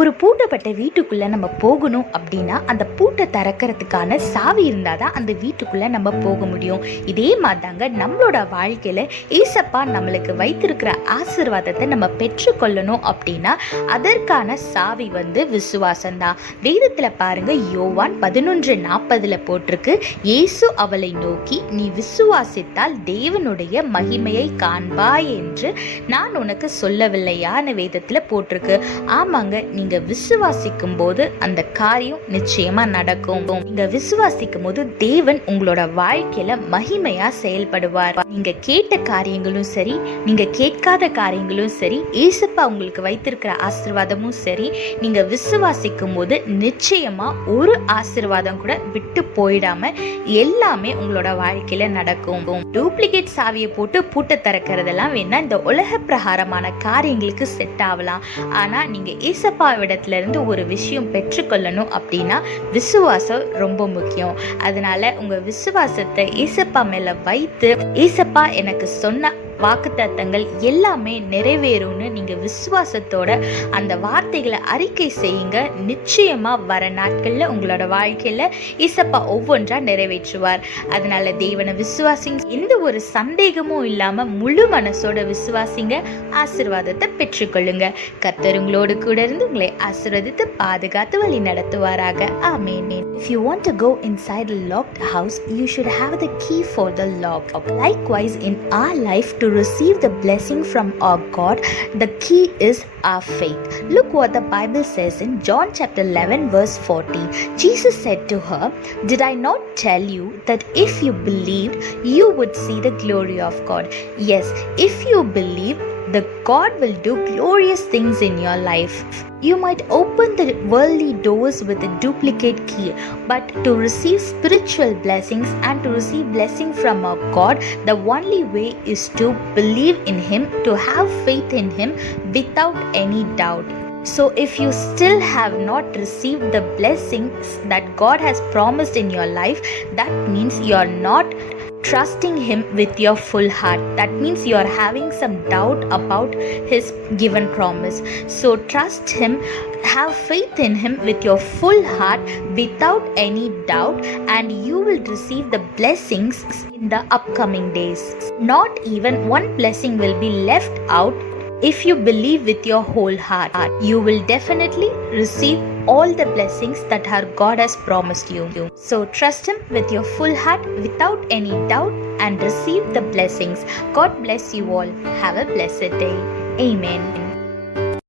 ஒரு பூட்டப்பட்ட வீட்டுக்குள்ள நம்ம போகணும் அப்படின்னா அந்த பூட்டை திறக்கிறதுக்கான சாவி இருந்தால் தான் அந்த வீட்டுக்குள்ள நம்ம போக முடியும். இதே மாதிரிதாங்க நம்மளோட வாழ்க்கையில ஏசப்பா நம்மளுக்கு வைத்திருக்கிற ஆசீர்வாதத்தை நம்ம பெற்றுக்கொள்ளணும் அப்படின்னா அதற்கான சாவி விசுவாசம் தான். வேதத்துல பாருங்க, யோவான் 11:40 போட்டிருக்கு, இயேசு அவளை நோக்கி, நீ விசுவாசித்தால் தேவனுடைய மகிமையை காண்பாய் என்று நான் உனக்கு சொல்லவில்லையான்னு வேதத்துல போட்டிருக்கு. ஆமாங்க, நீங்க விசுவாசிக்கும் போது அந்த காரியம் நிச்சயமா நடக்கும். நீங்க விசுவாசிக்கும் போது தேவன் உங்களோட வாழ்க்கையில மகிமையா செயல்படுவார். நீங்க கேட்ட காரியங்களும் சரி, நீங்க கேட்காத காரியங்களும் சரி, ஏசப்பா உங்களுக்கு வைத்திருக்கிற ஆசீர்வாதமும் சரி, நீங்க விசுவாசிக்கும் போது நிச்சயமா ஒரு ஆசீர்வாதம் கூட விட்டு போயிடாம எல்லாமே உங்களோட வாழ்க்கையில நடக்கும். டூப்ளிகேட் சாவியை போட்டு பூட்டை திறக்கிறதெல்லாம் வேணா இந்த உலக பிரகாரமான காரியங்களுக்கு செட் ஆகலாம். ஆனா நீங்க ஏசப்பாவிடத்துல இருந்து ஒரு விஷயம் பெற்றுக்கொள்ளணும் அப்படின்னா விசுவாசம் ரொம்ப முக்கியம். அதனால உங்க விசுவாசத்தை ஏசப்பா மேல வைத்து, ஏசப்பா எனக்கு சொன்ன வாக்குத்தத்தங்கள் எல்லாமே நிறைவேறும்னு நீங்க விசுவாசத்தோட அந்த வார்த்தைகளை அறிக்கை செய்யுங்க. நிச்சயமா வர நாட்கள்ல உங்களோட வாழ்க்கையில ஏசப்பா ஒவ்வொன்றா நிறைவேற்றுவார். அதனால தேவனை விசுவாசிங்க, எந்த ஒரு சந்தேகமும் இல்லாம முழு மனசோட விசுவாசிங்க, ஆசீர்வாதத்தை பெற்றுக்கொள்ளுங்க. கர்த்தர் உங்களோடு கூட இருந்து உங்களை ஆசீர்வதித்து பாதுகாத்து வழி நடத்துவாராக. ஆமென். If you want to go inside a locked house, you should have the key for the lock. Likewise, in our life, to receive the blessing from our God, the key is our faith. Look what the Bible says in John chapter 11 verse 40. Jesus said to her, "Did I not tell you that if you believed, you would see the glory of God?" Yes, if you believe, the God will do glorious things in your life. You might open the worldly doors with a duplicate key, but to receive spiritual blessings and to receive blessing from our God, the only way is to believe in Him, to have faith in Him without any doubt. So if you still have not received the blessings that God has promised in your life, that means you are not trusting Him with your full heart. That means you are having some doubt about His given promise. So trust Him, have faith in Him with your full heart without any doubt, and you will receive the blessings in the upcoming days. Not even one blessing will be left out. If you believe with your whole heart, you will definitely receive all the blessings that our God has promised you. So trust Him with your full heart without any doubt and receive the blessings. God bless you all. Have a blessed day. Amen.